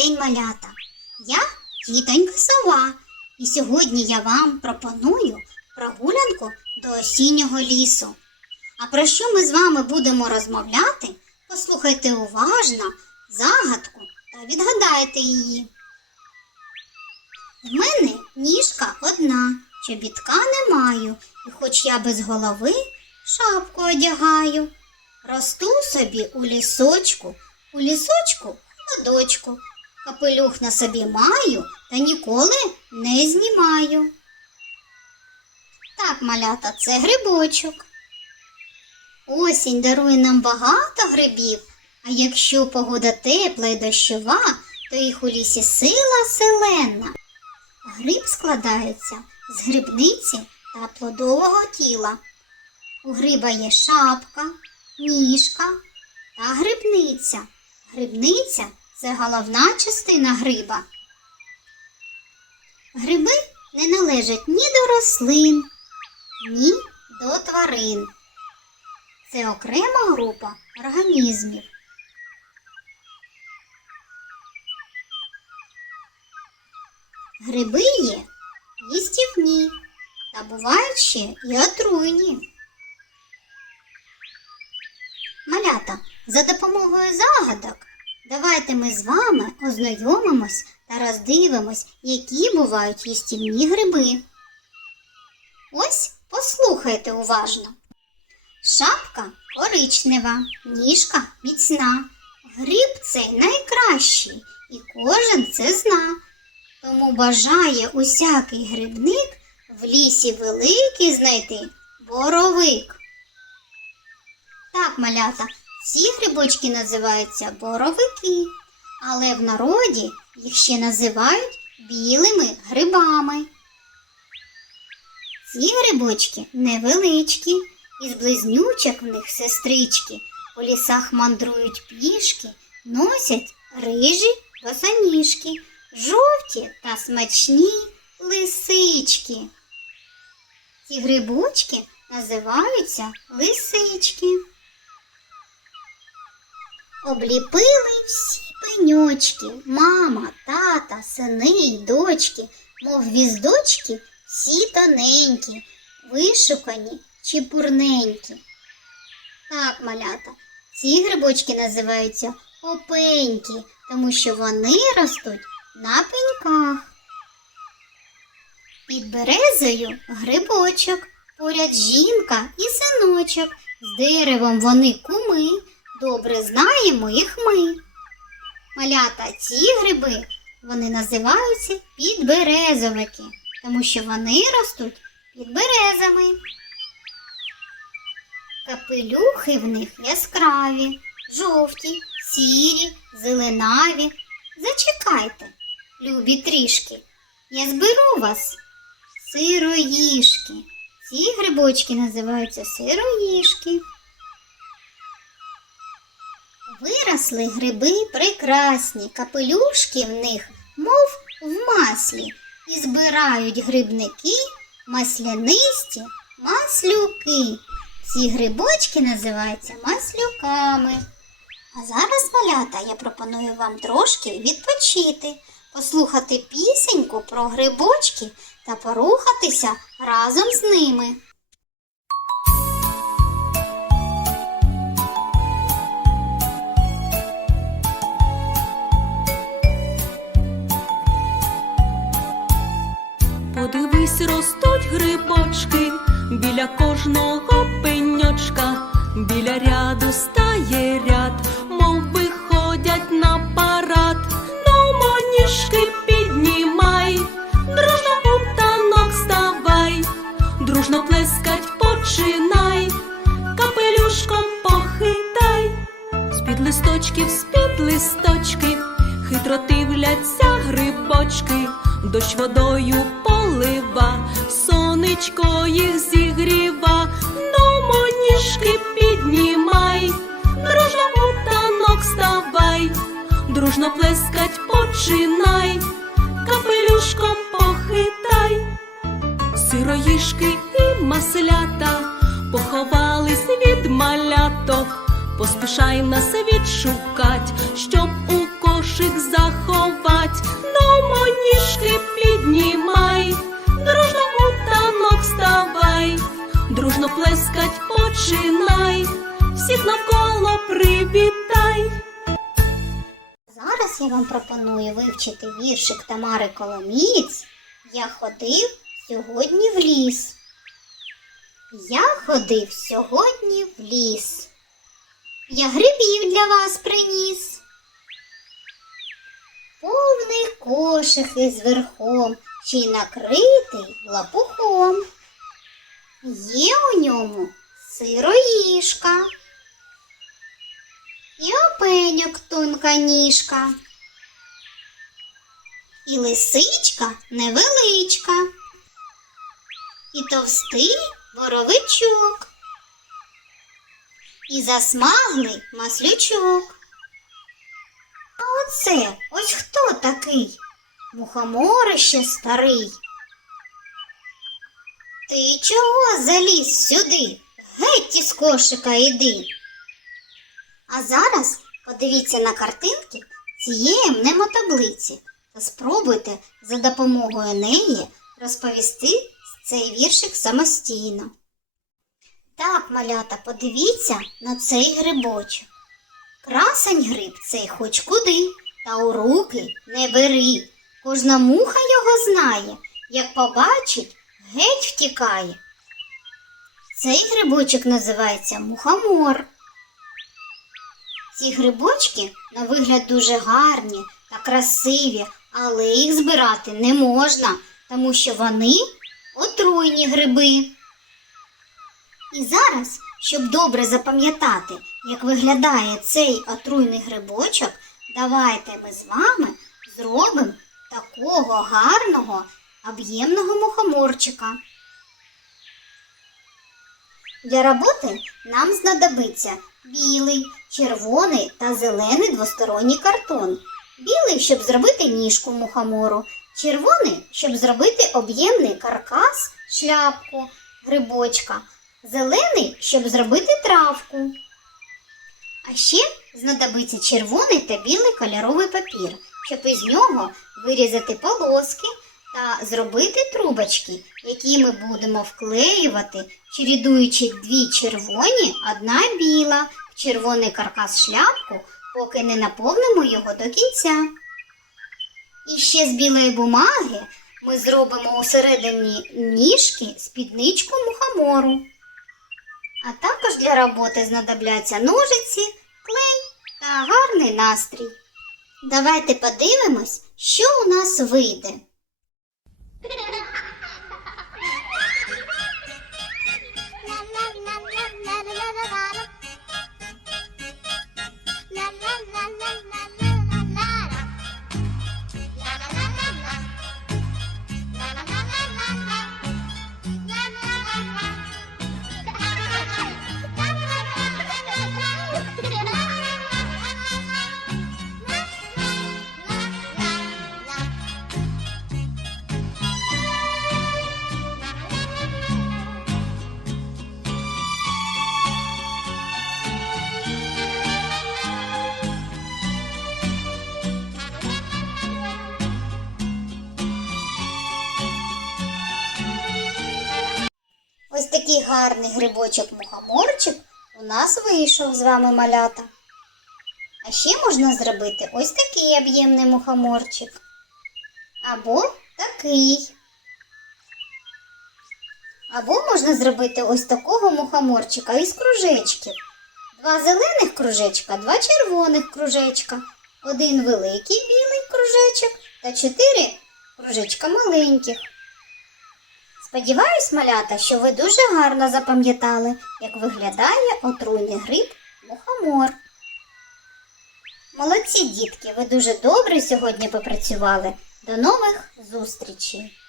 День, малята! Я тітонька сова, і сьогодні я вам пропоную прогулянку до осіннього лісу. А про що ми з вами будемо розмовляти? Послухайте уважно загадку та відгадайте її. В мене ніжка одна, чобітка не маю, і хоч я без голови шапку одягаю. Росту собі у лісочку, у лісочку ходочку. Капелюх на собі маю та ніколи не знімаю. Так, малята, це грибочок. Осінь дарує нам багато грибів, а якщо погода тепла і дощова, то їх у лісі сила селена. Гриб складається з грибниці та плодового тіла. У гриба є шапка, ніжка та грибниця. Грибниця це головна частина гриба. Гриби не належать ні до рослин, ні до тварин. Це окрема група організмів. Гриби є їстівні та бувають ще і отруйні. Малята, за допомогою загадок давайте ми з вами ознайомимось та роздивимось, які бувають їстівні гриби. Ось послухайте уважно. Шапка коричнева, ніжка міцна. Гриб цей найкращий, і кожен це зна. Тому бажає усякий грибник в лісі великий знайти боровик. Так, малята, ці грибочки називаються боровики, але в народі їх ще називають білими грибами. Ці грибочки невеличкі, із близнючок в них сестрички, по лісах мандрують пішки, носять рижі босоніжки, жовті та смачні лисички. Ці грибочки називаються лисички. Обліпили всі пеньочки, мама, тата, сини й дочки, мов гвіздочки, всі тоненькі, вишукані чи пурненькі. Так, малята, ці грибочки називаються опеньки, тому що вони ростуть на пеньках. Під березою грибочок, поряд жінка і синочок. З деревом вони куми, добре знаємо їх ми. Малята, ці гриби вони називаються підберезовики, тому що вони ростуть під березами. Капелюхи в них яскраві, жовті, сірі, зеленаві. Зачекайте, любі трішки, я зберу вас сироїшки. Ці грибочки називаються сироїшки. Виросли гриби прекрасні, капелюшки в них, мов в маслі, і збирають грибники маслянисті маслюки. Ці грибочки називаються маслюками. А зараз, малята, я пропоную вам трошки відпочити, послухати пісеньку про грибочки та порухатися разом з ними. Подивись, ростуть грибочки біля кожного пеньочка, біля ряду стає ряд, мов би ходять на парад. Ну, ніжки піднімай, дружно у ставай, дружно плескать починай, капелюшком похитай, з-під листочків, з-під листочків, хитро дивляться грибочки, дощ водою полива, сонечко їх зігріва, ну ніжки піднімай, навколо привітай. Зараз я вам пропоную вивчити віршик Тамари Коломієць. Я ходив сьогодні в ліс. Я ходив сьогодні в ліс. Я грибів для вас приніс. Повний кошик із верхом чи накритий лапухом. Є у ньому сироїшка і опеньок тонка ніжка, і лисичка невеличка, і товстий боровичок, і засмаглий маслючок. А оце ось хто такий? Мухоморище старий. Ти чого заліз сюди? Геть із кошика йди. А зараз подивіться на картинки цієї мнемотаблиці та спробуйте за допомогою неї розповісти цей віршик самостійно. Так, малята, подивіться на цей грибочок. Красень гриб цей хоч куди, та у руки не бери. Кожна муха його знає, як побачить, геть втікає. Цей грибочок називається мухомор. Ці грибочки на вигляд дуже гарні та красиві, але їх збирати не можна, тому що вони отруйні гриби. І зараз, щоб добре запам'ятати, як виглядає цей отруйний грибочок, давайте ми з вами зробимо такого гарного об'ємного мухоморчика. Для роботи нам знадобиться білий, червоний та зелений двосторонній картон. Білий, щоб зробити ніжку мухомору, червоний, щоб зробити об'ємний каркас, шляпку, грибочка, зелений, щоб зробити травку. А ще знадобиться червоний та білий кольоровий папір, щоб із нього вирізати полоски та зробити трубочки, які ми будемо вклеювати, чередуючи дві червоні, одна біла, в червоний каркас шляпку, поки не наповнимо його до кінця. І ще з білої бумаги ми зробимо усередині ніжки спідничку мухомору. А також для роботи знадобляться ножиці, клей та гарний настрій. Давайте подивимось, що у нас вийде. Такий гарний грибочок-мухоморчик у нас вийшов з вами малята. А ще можна зробити ось такий об'ємний мухоморчик. Або такий. Або можна зробити ось такого мухоморчика із кружечків. Два зелених кружечка, два червоних кружечка, один великий білий кружечок та чотири кружечка маленьких. Сподіваюсь, малята, що ви дуже гарно запам'ятали, як виглядає отруйний гриб мухомор. Молодці, дітки, ви дуже добре сьогодні попрацювали. До нових зустрічей!